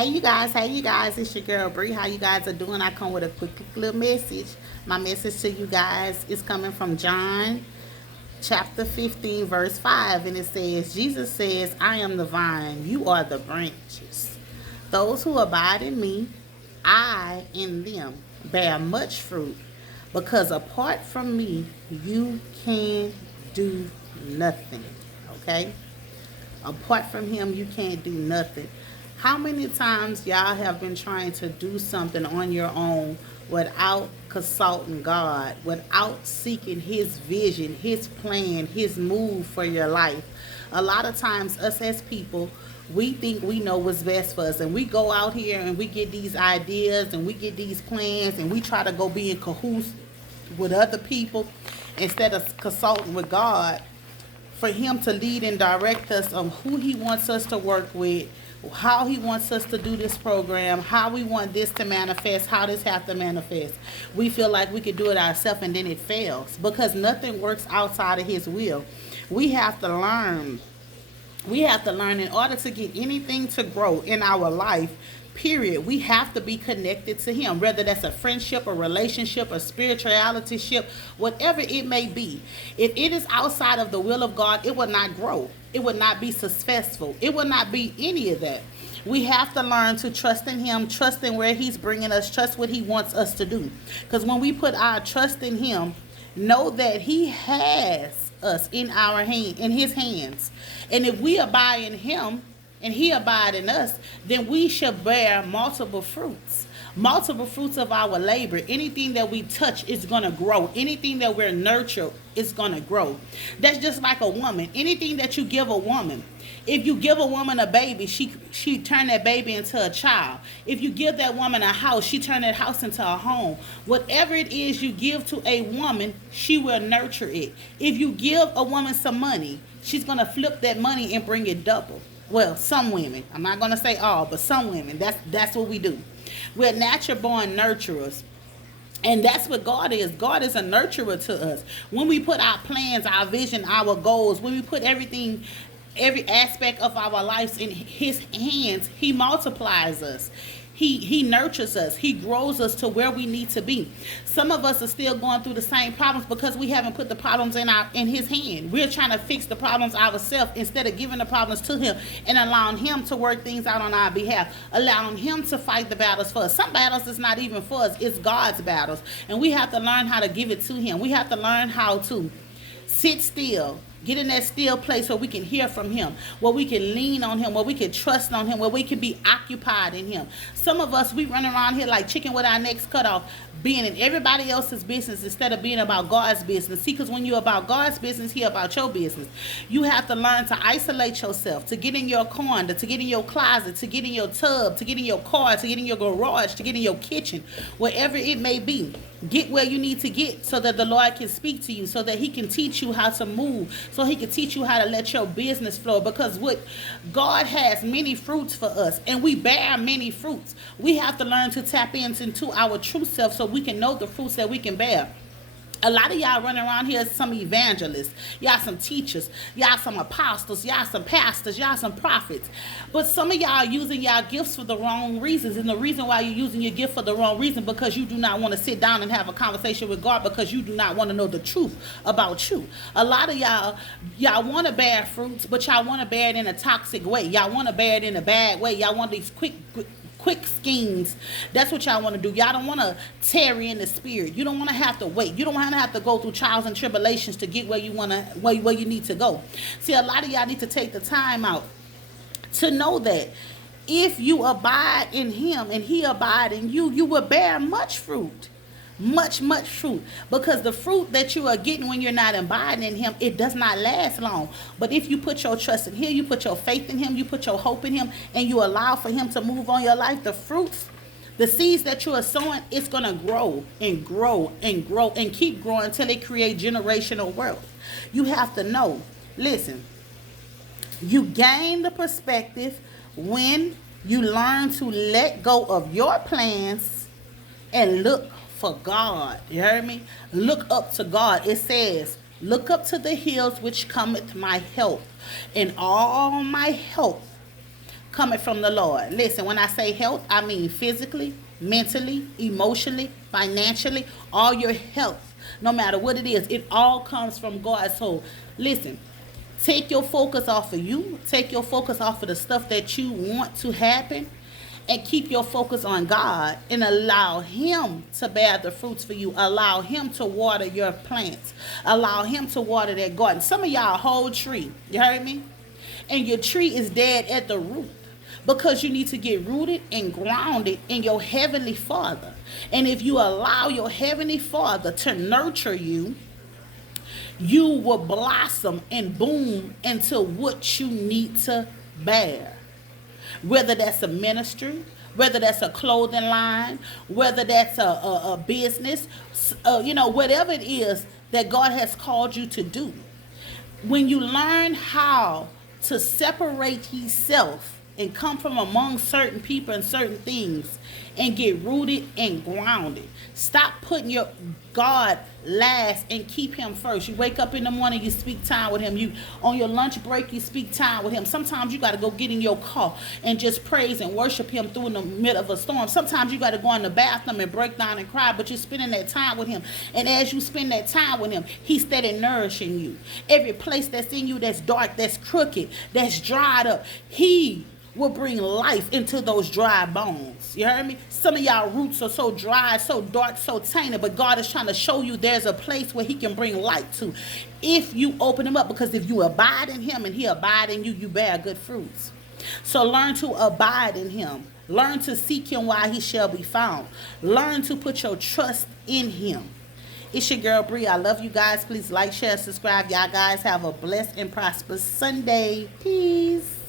Hey you guys, it's your girl Bree. How you guys are doing? I come with a quick little message. My message to you guys is coming from John chapter 15, verse 5, and it says, Jesus says, I am the vine, you are the branches. Those who abide in me, I in them, bear much fruit, because apart from me, you can do nothing. Okay? Apart from him, you can't do nothing. How many times y'all have been trying to do something on your own without consulting God, without seeking his vision, his plan, his move for your life? A lot of times us as people, we think we know what's best for us, and we go out here and we get these ideas and we get these plans and we try to go be in cahoots with other people instead of consulting with God for him to lead and direct us on who he wants us to work with, how he wants us to do this program, how we want this to manifest, how this have to manifest. We feel like we could do it ourselves and then it fails because nothing works outside of his will. We have to learn. We have to learn in order to get anything to grow in our life. Period. We have to be connected to him, whether that's a friendship, a relationship, a spirituality ship, whatever it may be. If it is outside of the will of God, it will not grow. It will not be successful. It will not be any of that. We have to learn to trust in him, trust in where he's bringing us, trust what he wants us to do. Because when we put our trust in him, know that he has us in our hand, in his hands. And if we abide in him, and he abide in us, then we shall bear multiple fruits. Multiple fruits of our labor. Anything that we touch is going to grow. Anything that we're nurtured is going to grow. That's just like a woman. Anything that you give a woman. If you give a woman a baby, she turn that baby into a child. If you give that woman a house, she turn that house into a home. Whatever it is you give to a woman, she will nurture it. If you give a woman some money, she's going to flip that money and bring it double. Well, some women. I'm not going to say all, but some women. That's what we do. We're natural born nurturers. And that's what God is. God is a nurturer to us. When we put our plans, our vision, our goals, when we put everything, every aspect of our lives in his hands, he multiplies us. He nurtures us. He grows us to where we need to be. Some of us are still going through the same problems because we haven't put the problems in his hand. We're trying to fix the problems ourselves instead of giving the problems to him and allowing him to work things out on our behalf, allowing him to fight the battles for us. Some battles is not even for us. It's God's battles. And we have to learn how to give it to him. We have to learn how to sit still. Get in that still place where we can hear from him, where we can lean on him, where we can trust on him, where we can be occupied in him. Some of us, we run around here like chicken with our necks cut off, being in everybody else's business instead of being about God's business. See, because when you're about God's business, he about your business. You have to learn to isolate yourself, to get in your corner, to get in your closet, to get in your tub, to get in your car, to get in your garage, to get in your kitchen, wherever it may be. Get where you need to get so that the Lord can speak to you, so that he can teach you how to move, so he can teach you how to let your business flow. Because what God has many fruits for us, and we bear many fruits. We have to learn to tap into our true self so we can know the fruits that we can bear. A lot of y'all running around here as some evangelists, y'all some teachers, y'all some apostles, y'all some pastors, y'all some prophets. But some of y'all using y'all gifts for the wrong reasons. And the reason why you're using your gift for the wrong reason, because you do not want to sit down and have a conversation with God, because you do not want to know the truth about you. A lot of y'all want to bear fruits, but y'all want to bear it in a toxic way. Y'all want to bear it in a bad way. Y'all want these quick schemes. That's what y'all want to do. Y'all don't want to tarry in the spirit. You don't want to have to wait. You don't want to have to go through trials and tribulations to get where you want to, where you need to go. See, a lot of y'all need to take the time out to know that if you abide in him and he abide in you, you will bear much fruit. Much fruit, because the fruit that you are getting when you're not abiding in him, it does not last long. But if you put your trust in him, you put your faith in him, you put your hope in him, and you allow for him to move on your life, the fruits, the seeds that you are sowing, it's going to grow and grow and grow and keep growing until it creates generational wealth. You have to know, listen, you gain the perspective when you learn to let go of your plans and look for God. You heard me? Look up to God. It says, look up to the hills which cometh my help. And all my help coming from the Lord. Listen, when I say health, I mean physically, mentally, emotionally, financially, all your health, no matter what it is, it all comes from God. So listen, take your focus off of you, take your focus off of the stuff that you want to happen, and keep your focus on God and allow Him to bear the fruits for you. Allow Him to water your plants. Allow Him to water that garden. Some of y'all whole tree, you heard me? And your tree is dead at the root because you need to get rooted and grounded in your Heavenly Father. And if you allow your Heavenly Father to nurture you, you will blossom and bloom into what you need to bear. Whether that's a ministry, whether that's a clothing line, whether that's a business, whatever it is that God has called you to do. When you learn how to separate yourself and come from among certain people and certain things and get rooted and grounded. Stop putting your God last and keep Him first. You wake up in the morning, you speak time with Him. You on your lunch break, you speak time with Him. Sometimes you got to go get in your car and just praise and worship Him through in the middle of a storm. Sometimes you got to go in the bathroom and break down and cry, but you're spending that time with Him. And as you spend that time with Him, He's steady nourishing you. Every place that's in you that's dark, that's crooked, that's dried up, He will bring life into those dry bones. You heard me? Some of y'all roots are so dry, so dark, so tainted, but God is trying to show you there's a place where He can bring light to if you open Him up, because if you abide in Him and He abide in you, you bear good fruits. So learn to abide in Him. Learn to seek Him while He shall be found. Learn to put your trust in Him. It's your girl Bree. I love you guys. Please like, share, subscribe. Y'all guys have a blessed and prosperous Sunday. Peace.